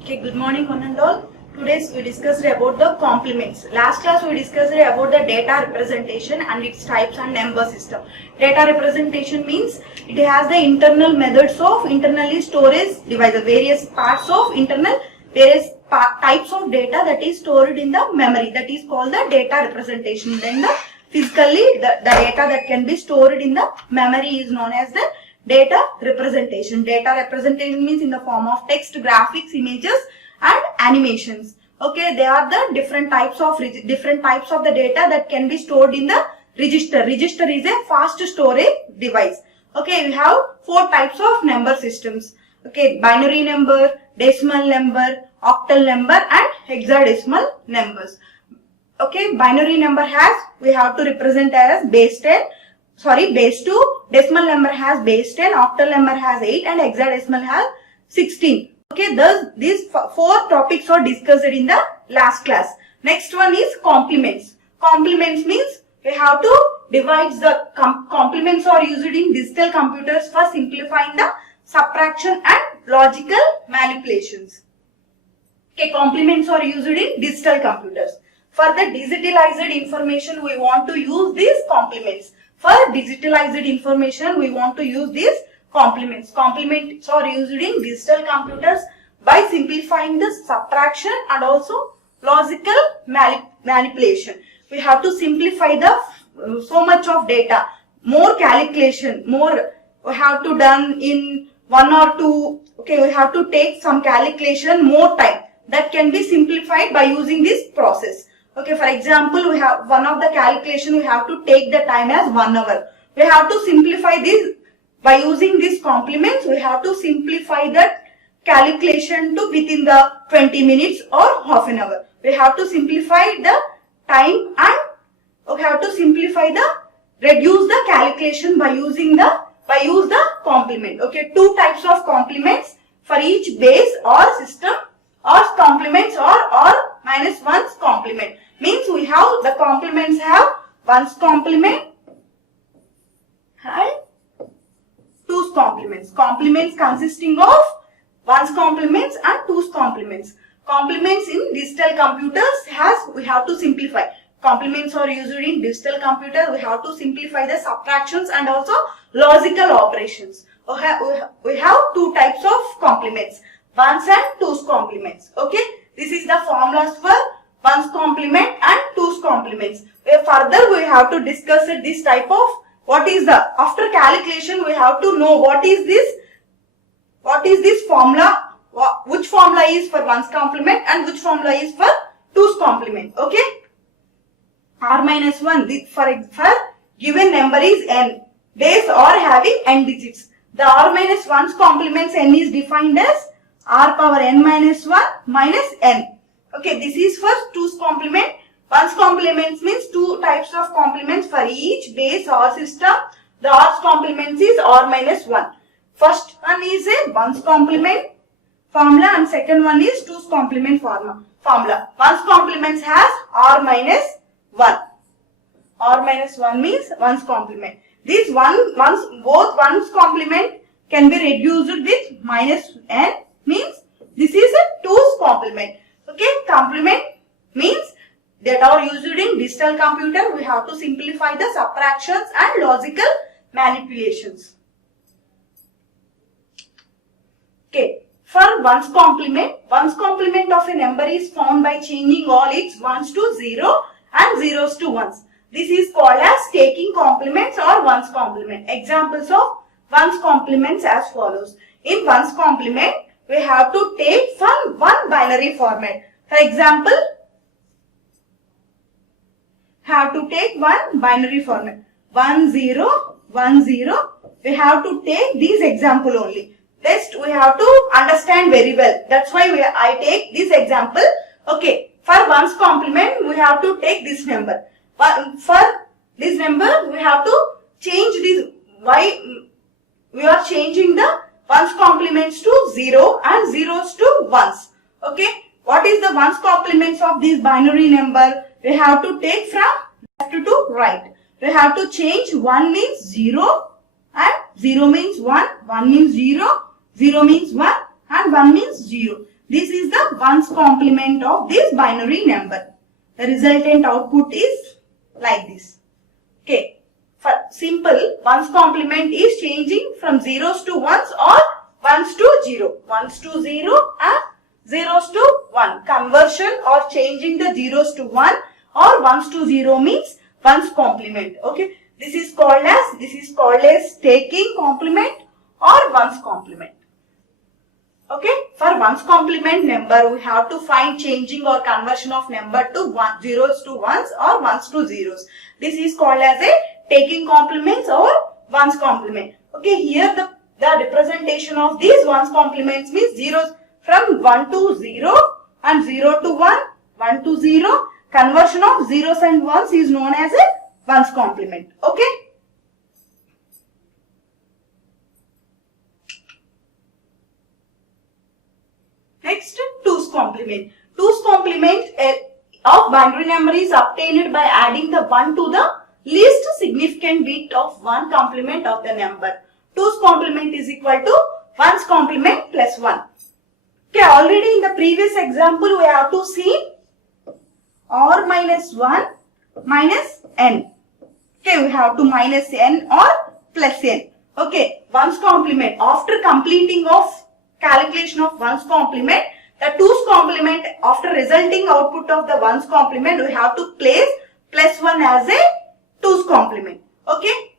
Okay, good morning one and all. Today we discussed about the complements. Last class we discussed about the data representation and its types and number system. Data representation means it has the internal methods of internally storage devices, various parts of internal, various types of data that is stored in the memory. That is called the data representation. Then the physically the data that can be stored in the memory is known as the data representation. Data representation means in the form of text, graphics, images and animations. Okay, they are the different types of the data that can be stored in the register. Register is a fast storage device. Okay, we have four types of number systems. Okay, binary number, decimal number, octal number and hexadecimal numbers. Okay, binary number we have to represent as base 2, decimal number has base 10, octal number has 8 and hexadecimal has 16. Okay, thus these four topics are discussed in the last class. Next one is complements. Complements means we have to divide the complements are used in digital computers for simplifying the subtraction and logical manipulations. Okay, complements are used in digital computers. For the digitalized information, we want to use these complements. For digitalized information, we want to use these complements. Complements are used in digital computers by simplifying the subtraction and also logical manipulation. We have to simplify the so much of data, more calculation, more we have to done in one or two. Okay, we have to take some calculation, more time. That can be simplified by using this process. Okay, for example, we have one of the calculation we have to take the time as 1 hour. We have to simplify this by using these complements. We have to simplify that calculation to within the 20 minutes or half an hour. We have to simplify the time and we have to simplify reduce the calculation by use the complement. Okay, two types of complements for each base or system or complements or minus 1's complement. Means we have the complements have 1's complement and 2's complements. Complements consisting of 1's complements and 2's complements. Complements in digital computers we have to simplify. Complements are used in digital computers. We have to simplify the subtractions and also logical operations. We have two types of complements, 1's and 2's complements. Okay, this is the formulas for 1's complement and 2's complements. Further, we have to discuss this type of after calculation. We have to know what is this formula, which formula is for 1's complement and which formula is for 2's complement. Okay, r minus 1 for given number is n, base or having n digits. The r minus 1's complements n is defined as r power n minus 1 minus n. Okay, this is for 2's complement. 1's complements means two types of complements for each base or system. The r's complements is r minus 1. First one is a 1's complement formula and second one is 2's complement formula. 1's complements has r minus 1. R minus 1 means 1's complement. Both 1's complement can be reduced with minus n, means this is a 2's complement. Okay, complement means that are used in digital computer. We have to simplify the subtractions and logical manipulations. Okay, for 1's complement of a number is found by changing all its 1's to 0 and 0's to 1's. This is called as taking complements or 1's complement. Examples of 1's complements as follows. In 1's complement, we have to take from one binary format. For example, have to take one binary format 1 0 1 0. We have to take this example only. Rest we have to understand very well. That's why I take this example. Okay, for 1's complement we have to take this number. For this number we have to change this. Why we are changing the 1's complements to 0 and 0's to 1's. Okay, what is the 1's complements of this binary number? We have to take from left to right. We have to change 1 means 0 and 0 means 1, 1 means 0, 0 means 1 and 1 means 0. This is the ones complement of this binary number. The resultant output is like this. Okay. For simple, ones complement is changing from zeros to ones or ones to 0. Ones to 0 and zeros to 1. Conversion or changing the zeros to 1 or ones to 0 means ones complement. Okay. This is called as taking complement or ones complement. Okay. For ones complement number, we have to find changing or conversion of number to zeros to ones or ones to zeros. This is called as a taking complements or ones complement. Okay. Here the representation of these ones complements means zeros from 1 to 0 and 0 to 1, 1 to 0. Conversion of zeros and ones is known as a ones complement. Okay. Next, twos complement. Twos complement of binary number is obtained by adding the 1 to the least significant bit of one complement of the number. Twos complement is equal to ones complement plus 1. Okay, already in the previous example we have to see or minus 1 minus n. Okay, we have to minus n or plus n. Okay, ones complement. After completing of calculation of ones complement, the twos complement, after resulting output of the ones complement, we have to place plus 1 as a twos complement. Okay,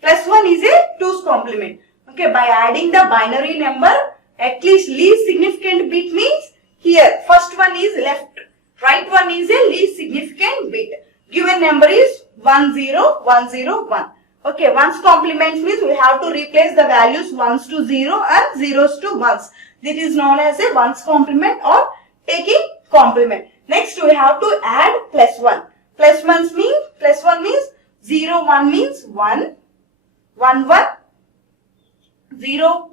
plus 1 is a twos complement. Okay, by adding the binary number, at least significant bit means here first one is left, right one is a least significant bit. Given number is 1 0 1 0 1. Okay, ones complement means we have to replace the values ones to 0 and zeros to ones. This is known as a ones complement or taking complement. Next we have to add plus 1. Plus 1 means 0 1 means 1 1 1 0.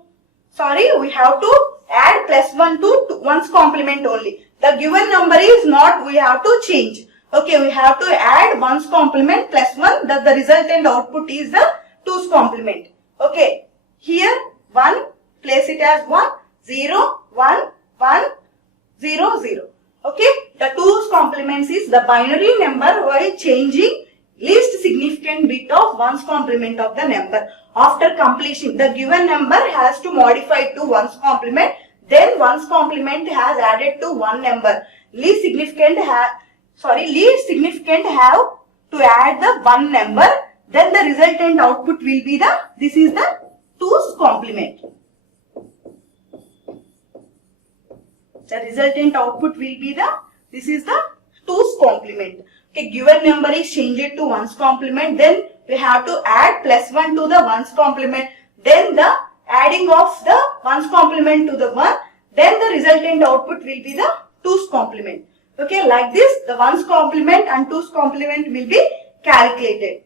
Sorry, we have to add plus 1 to ones complement only. The given number is not, we have to change. Okay, we have to add ones complement plus 1, that the resultant output is the twos complement. Okay, here 1, place it as 1, 0, 1, 1, 0, 0. Okay, the twos complements is the binary number while changing least significant bit of ones complement of the number. After completion, the given number has to modify to ones complement, then ones complement has added to one number. Least significant have to add the one number, then the resultant output will be this is the twos complement. The resultant output will be this is the twos complement. Okay, given number is changed to ones complement, then we have to add plus 1 to the ones complement, then the adding of the ones complement to the 1, then the resultant output will be the twos complement. Okay, like this the ones complement and twos complement will be calculated.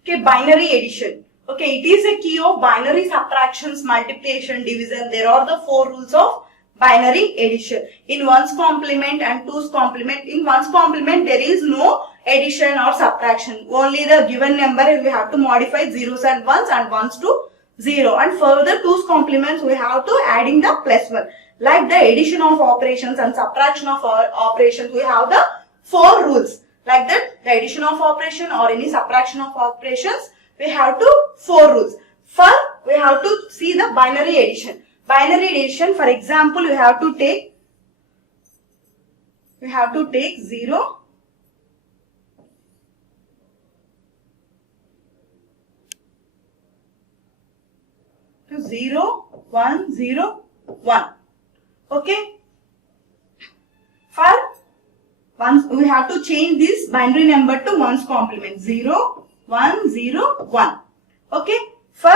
Okay, binary addition. Okay, it is a key of binary subtractions, multiplication, division. There are the 4 rules of binary addition. In ones complement and twos complement, in ones complement there is no addition or subtraction. Only the given number we have to modify zeros and ones to 0. And further twos complements we have to adding the plus 1. Like the addition of operations and subtraction of operations, we have the 4 rules. Like that, the addition of operation or any subtraction of operations, we have to 4 rules. First, we have to see the binary addition. Binary addition, for example, we have to take 0 to 0 1 0 1. Okay. For once we have to change this binary number to ones complement 0 1 0 1. Okay, for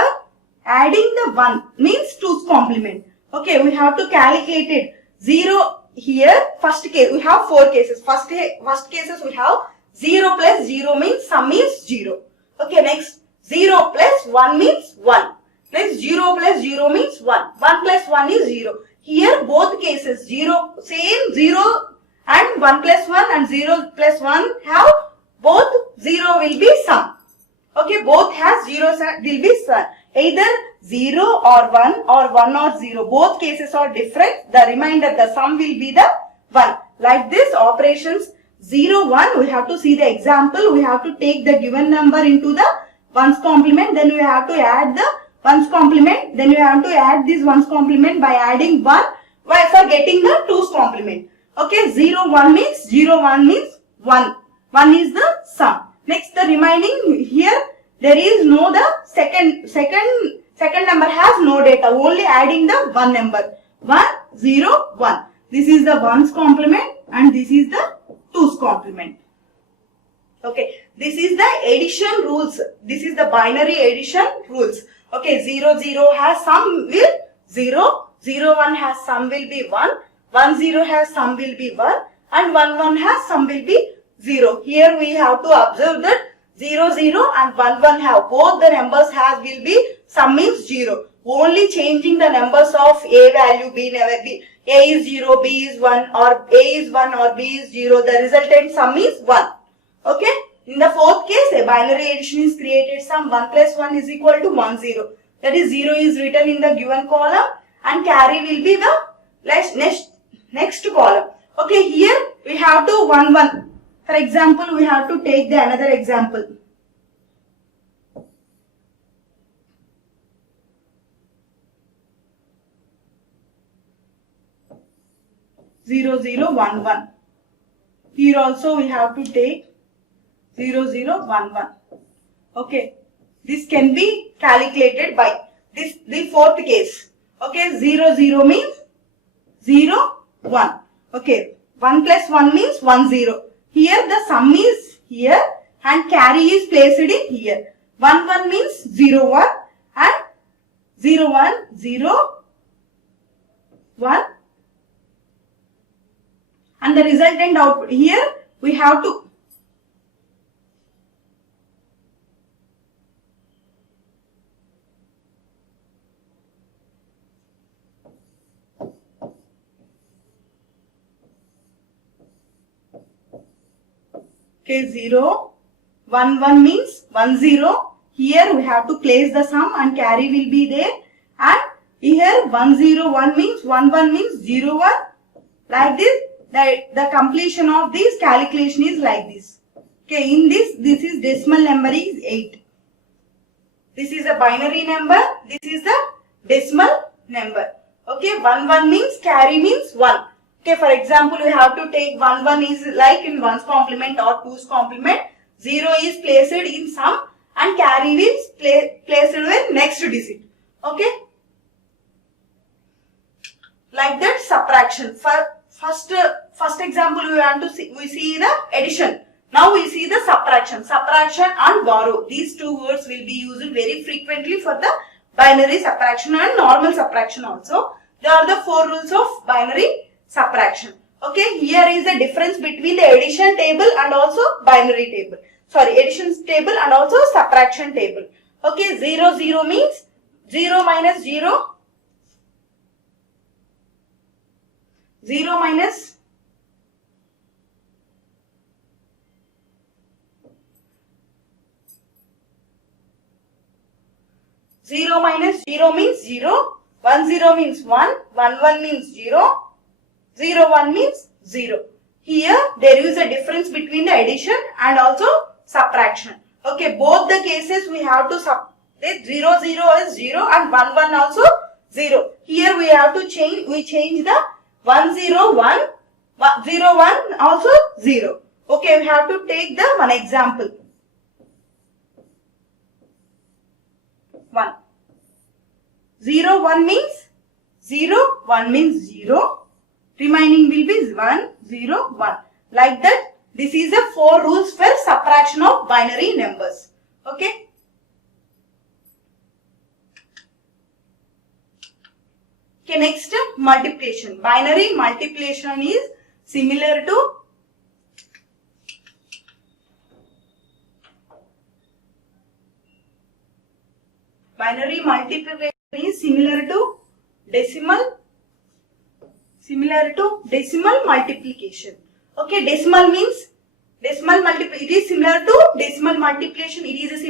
adding the 1 means twos complement. Okay, we have to calculate it. 0 here, first case we have 4 cases. First cases we have 0 plus 0 means sum is 0. Okay, next 0 plus 1 means 1. Next 0 plus 0 means 1. 1 plus 1 is 0. Here both cases 0, same 0 and 1 plus 1 and 0 plus 1 have both 0 will be sum. Okay, both has zeros and will be either 0 or 1 or 1 or 0. Both cases are different. The remainder, the sum will be the 1. Like this operations 0, 1, we have to see the example. We have to take the given number into the ones complement. Then we have to add the ones complement. Then we have to add this ones complement by adding 1 for getting the twos complement. Okay, 0, 1 means 0, 1 means 1. 1 is the sum. Next, the remaining here, there is no the second number has no data, only adding the one number. 1, 0, 1. This is the ones complement and this is the twos complement. Okay, this is the addition rules. This is the binary addition rules. Okay, 0, 0 has sum will 0, 0, 1 has sum will be 1, 1, 0 has sum will be 1 and 1, 1 has sum will be 0. Here we have to observe that 0, 0 and 1, 1 have both the numbers has will be sum means 0. Only changing the numbers of A value, B never be. A is 0, B is 1 or A is 1 or B is 0. The resultant sum is 1. Okay. In the fourth case, a binary addition is created. Sum 1 plus 1 is equal to 1, 0. That is 0 is written in the given column and carry will be the next column. Okay. Here we have to 1, 1. For example, we have to take the another example. Zero, 0, 1, 1. Here also we have to take 0, 0, 1, 1. Okay. This can be calculated by the fourth case. Okay. 0, 0 means 0, 1. Okay. 1 plus 1 means 1, 0. Here the sum is here and carry is placed in here. 1, 1 means 0, 1 and 0, 1, 0, 1 and the resultant output here we have to okay, 0, 1, 1 means 1, 0. Here we have to place the sum and carry will be there. And here 1, 0, 1 means 1, 1 means 0, 1. Like this, the completion of this calculation is like this. Okay, in this is decimal number is 8. This is a binary number. This is the decimal number. Okay, 1, 1 means carry means 1. Okay, for example, we have to take 1, 1 is like in ones complement or twos complement. 0 is placed in sum and carry is placed with next digit. Okay. Like that subtraction. For first example we see the addition. Now we see the subtraction. Subtraction and borrow. These two words will be used very frequently for the binary subtraction and normal subtraction also. They are the 4 rules of binary subtraction. Okay, here is the difference between the addition table and also binary table. Sorry, addition table and also subtraction table. Okay, 0, 0 means 0 minus 0. 0 minus 0 minus 0 means 0. 1, 0 means 1. 1, 1 means 0. 0, 1 means 0. Here there is a difference between the addition and also subtraction. Okay, both the cases we have to subtract. 0, 0 is 0 and 1, 1 also 0. Here we have to change, we change the 1, 0, 1, 0, 1 also 0. Okay, we have to take the one example. 1. 0, 1 means 0, 1 means 0. Remaining will be 1, 0, 1. Like that, this is the 4 rules for subtraction of binary numbers. Okay. Okay, next multiplication. Binary multiplication is similar to decimal multiplication. Okay, decimal means Decimal multiplication, it is similar to decimal multiplication. It is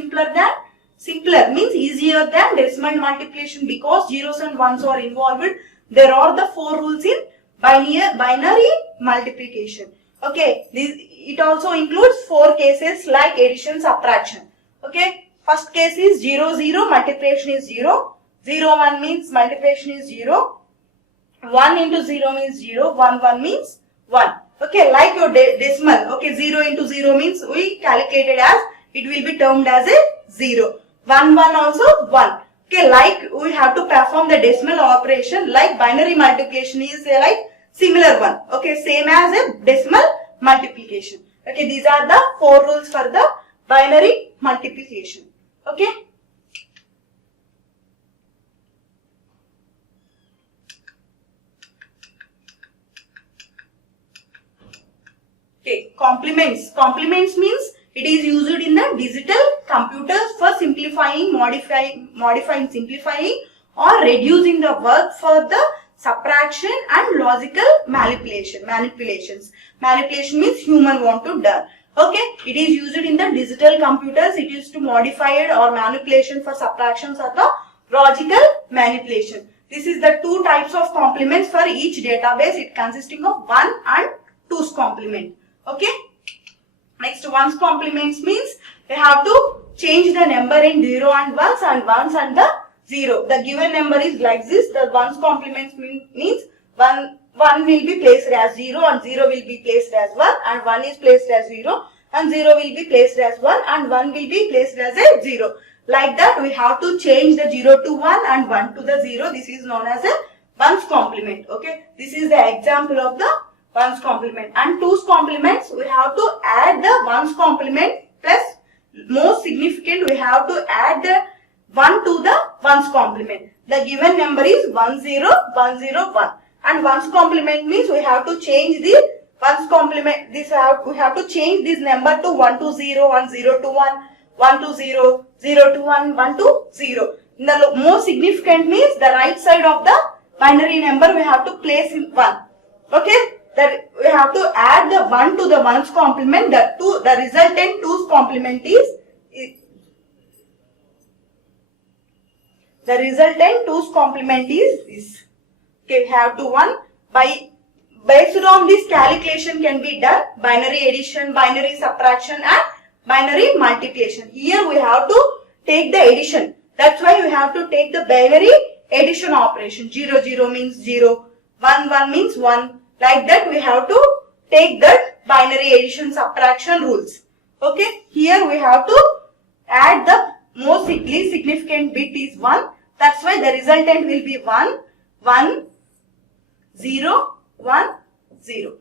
simpler means easier than decimal multiplication because zeros and ones are involved. There are the 4 rules in binary multiplication. Okay, it also includes 4 cases like addition, subtraction. Okay, first case is 0, 0, multiplication is 0. 0, 1 means multiplication is 0. 1 into 0 means 0. 1, 1 means 1. Okay, like your decimal. Okay, 0 into 0 means we calculated as, it will be termed as a 0. 1, 1 also 1. Okay, like we have to perform the decimal operation, like binary multiplication is a like similar one. Okay, same as a decimal multiplication. Okay, these are the 4 rules for the binary multiplication. Okay. Okay, complements. Complements means it is used in the digital computers for simplifying, modifying, simplifying or reducing the work for the subtraction and logical manipulations. Manipulation means human want to do. Okay, it is used in the digital computers. It is to modify it or manipulation for subtractions or the logical manipulation. This is the 2 types of complements for each database. It consisting of 1 and 2's complement. Okay. Next, ones complements means we have to change the number in 0 and ones and the 0. The given number is like this. The ones complements means 1 will be placed as 0 and 0 will be placed as 1 and 1 is placed as 0 and 0 will be placed as 1 and 1 will be placed as a 0. Like that we have to change the 0 to 1 and 1 to the 0. This is known as a ones complement. Okay. This is the example of the ones complement. And 2's complements, we have to add the ones complement plus most significant, we have to add the 1 to the ones complement. The given number is 10, 101. And ones complement means we have to change the ones complement. We have to change this number to 1 to 0, 1 0 to 1, 1 to 0, 0 to 1, 1 to 0. The most significant means the right side of the binary number we have to place in 1. Okay. That we have to add the 1 to the ones complement. The resultant 2's complement is this. Okay, we have to 1 based on this calculation can be done binary addition, binary subtraction and binary multiplication. Here we have to take the addition. That's why we have to take the binary addition operation. 0 0 means 0, 1 1 means 1. Like that we have to take that binary addition subtraction rules. Okay. Here we have to add the most significant bit is 1. That's why the resultant will be 1, 1, 0, 1, 0.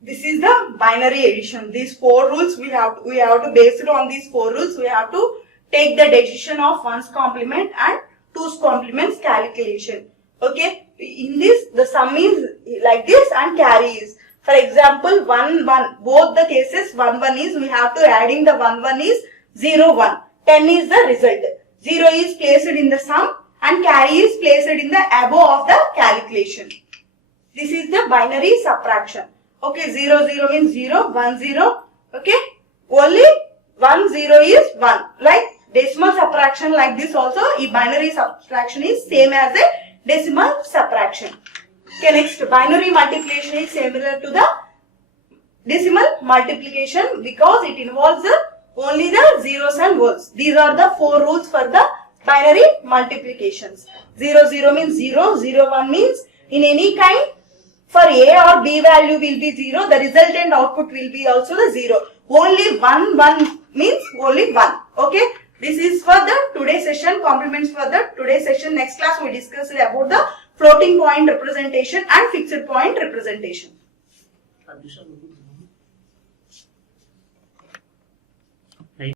This is the binary addition. These 4 rules we have to base it on these 4 rules. We have to take the decision of ones complement and 2's complements calculation. Okay. In this, the sum is like this and carry is. For example, 1 1. Both the cases 1 1 is we have to adding the 1 1 is 0 1. 10 is the result. 0 is placed in the sum and carry is placed in the above of the calculation. This is the binary subtraction. Okay. 0 0 means 0, 1 0. Okay. Only 1 0 is 1. Like decimal subtraction like this also, binary subtraction is same as a decimal subtraction. Okay, next binary multiplication is similar to the decimal multiplication because it involves only the zeros and ones. These are the 4 rules for the binary multiplications. 0 0 means 0, 0 1 means in any kind for A or B value will be 0, the resultant output will be also the 0. Only 1 1 means only 1. Okay. This is for the today's session, complements for the today's session. Next class we discuss about the floating point representation and fixed point representation.